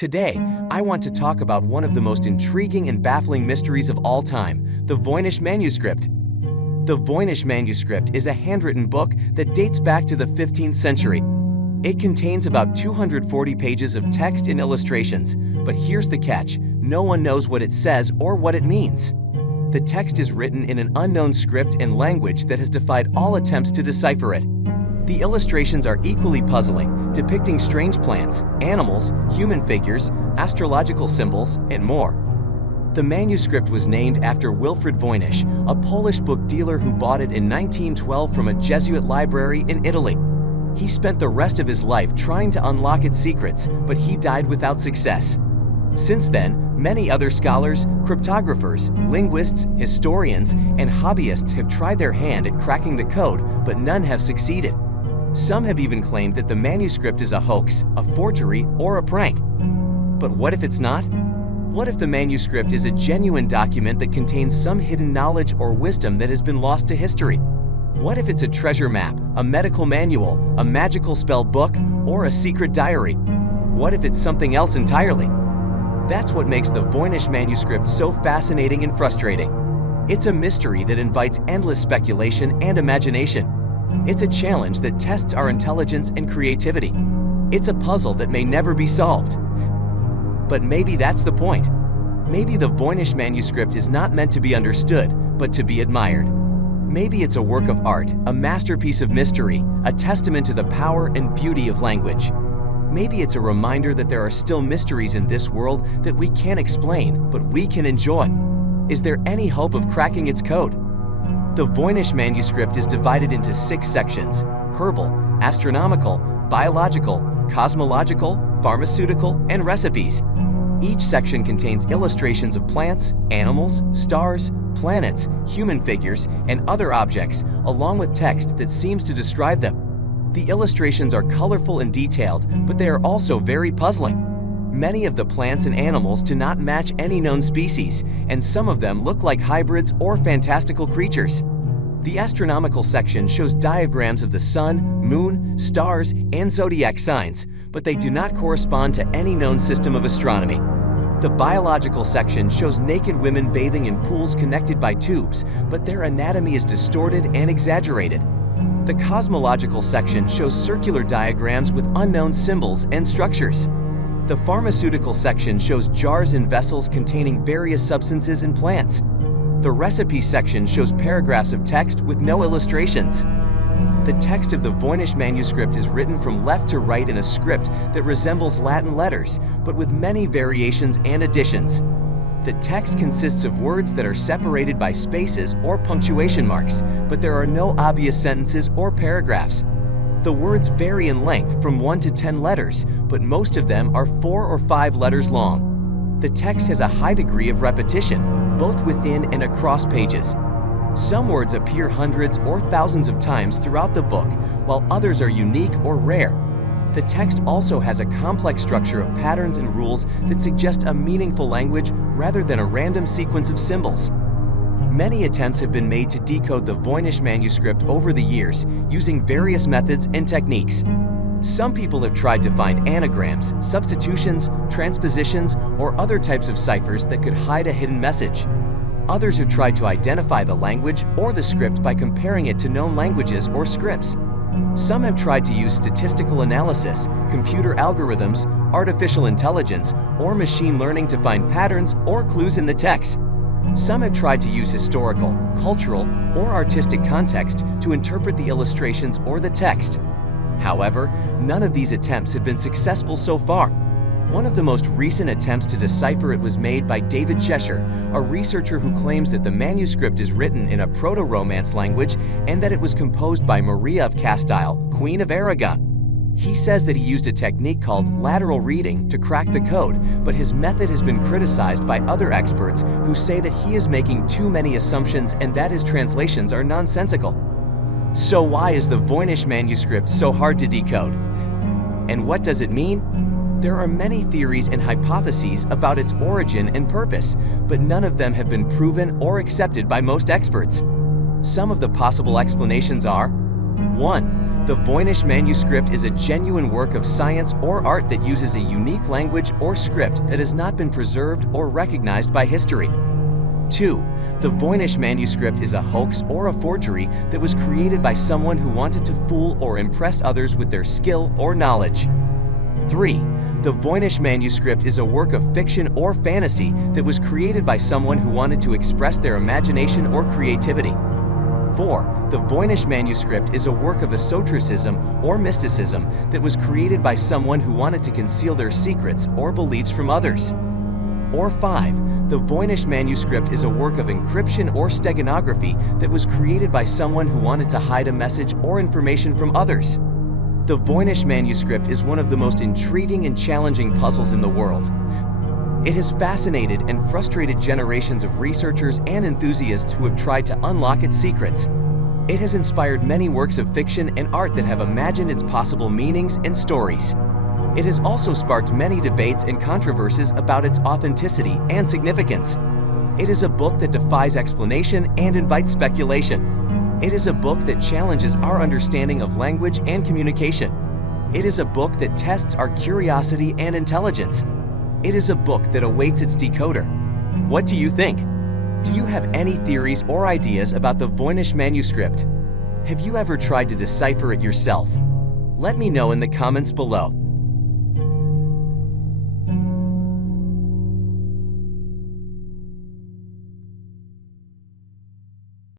Today, I want to talk about one of the most intriguing and baffling mysteries of all time, the Voynich Manuscript. The Voynich Manuscript is a handwritten book that dates back to the 15th century. It contains about 240 pages of text and illustrations, but here's the catch: no one knows what it says or what it means. The text is written in an unknown script and language that has defied all attempts to decipher it. The illustrations are equally puzzling, depicting strange plants, animals, human figures, astrological symbols, and more. The manuscript was named after Wilfrid Voynich, a Polish book dealer who bought it in 1912 from a Jesuit library in Italy. He spent the rest of his life trying to unlock its secrets, but he died without success. Since then, many other scholars, cryptographers, linguists, historians, and hobbyists have tried their hand at cracking the code, but none have succeeded. Some have even claimed that the manuscript is a hoax, a forgery, or a prank. But what if it's not? What if the manuscript is a genuine document that contains some hidden knowledge or wisdom that has been lost to history? What if it's a treasure map, a medical manual, a magical spell book, or a secret diary? What if it's something else entirely? That's what makes the Voynich Manuscript so fascinating and frustrating. It's a mystery that invites endless speculation and imagination. It's a challenge that tests our intelligence and creativity. It's a puzzle that may never be solved. But maybe that's the point. Maybe the Voynich Manuscript is not meant to be understood, but to be admired. Maybe it's a work of art, a masterpiece of mystery, a testament to the power and beauty of language. Maybe it's a reminder that there are still mysteries in this world that we can't explain, but we can enjoy. Is there any hope of cracking its code? The Voynich Manuscript is divided into 6 sections: herbal, astronomical, biological, cosmological, pharmaceutical, and recipes. Each section contains illustrations of plants, animals, stars, planets, human figures, and other objects, along with text that seems to describe them. The illustrations are colorful and detailed, but they are also very puzzling. Many of the plants and animals do not match any known species, and some of them look like hybrids or fantastical creatures. The astronomical section shows diagrams of the sun, moon, stars, and zodiac signs, but they do not correspond to any known system of astronomy. The biological section shows naked women bathing in pools connected by tubes, but their anatomy is distorted and exaggerated. The cosmological section shows circular diagrams with unknown symbols and structures. The pharmaceutical section shows jars and vessels containing various substances and plants. The recipe section shows paragraphs of text with no illustrations. The text of the Voynich Manuscript is written from left to right in a script that resembles Latin letters, but with many variations and additions. The text consists of words that are separated by spaces or punctuation marks, but there are no obvious sentences or paragraphs. The words vary in length from 1 to 10 letters, but most of them are 4 or 5 letters long. The text has a high degree of repetition, both within and across pages. Some words appear hundreds or thousands of times throughout the book, while others are unique or rare. The text also has a complex structure of patterns and rules that suggest a meaningful language rather than a random sequence of symbols. Many attempts have been made to decode the Voynich Manuscript over the years, using various methods and techniques. Some people have tried to find anagrams, substitutions, transpositions, or other types of ciphers that could hide a hidden message. Others have tried to identify the language or the script by comparing it to known languages or scripts. Some have tried to use statistical analysis, computer algorithms, artificial intelligence, or machine learning to find patterns or clues in the text. Some have tried to use historical, cultural, or artistic context to interpret the illustrations or the text. However, none of these attempts have been successful so far. One of the most recent attempts to decipher it was made by David Cheshire, a researcher who claims that the manuscript is written in a Proto-Romance language and that it was composed by Maria of Castile, Queen of Aragon. He says that he used a technique called lateral reading to crack the code, but his method has been criticized by other experts who say that he is making too many assumptions and that his translations are nonsensical. So why is the Voynich Manuscript so hard to decode? And what does it mean? There are many theories and hypotheses about its origin and purpose, but none of them have been proven or accepted by most experts. Some of the possible explanations are: 1. The Voynich Manuscript is a genuine work of science or art that uses a unique language or script that has not been preserved or recognized by history. 2. The Voynich Manuscript is a hoax or a forgery that was created by someone who wanted to fool or impress others with their skill or knowledge. 3. The Voynich Manuscript is a work of fiction or fantasy that was created by someone who wanted to express their imagination or creativity. 4. The Voynich Manuscript is a work of esotericism or mysticism that was created by someone who wanted to conceal their secrets or beliefs from others. Or 5. The Voynich Manuscript is a work of encryption or steganography that was created by someone who wanted to hide a message or information from others. The Voynich Manuscript is one of the most intriguing and challenging puzzles in the world. It has fascinated and frustrated generations of researchers and enthusiasts who have tried to unlock its secrets. It has inspired many works of fiction and art that have imagined its possible meanings and stories. It has also sparked many debates and controversies about its authenticity and significance. It is a book that defies explanation and invites speculation. It is a book that challenges our understanding of language and communication. It is a book that tests our curiosity and intelligence. It is a book that awaits its decoder. What do you think? Do you have any theories or ideas about the Voynich Manuscript? Have you ever tried to decipher it yourself? Let me know in the comments below.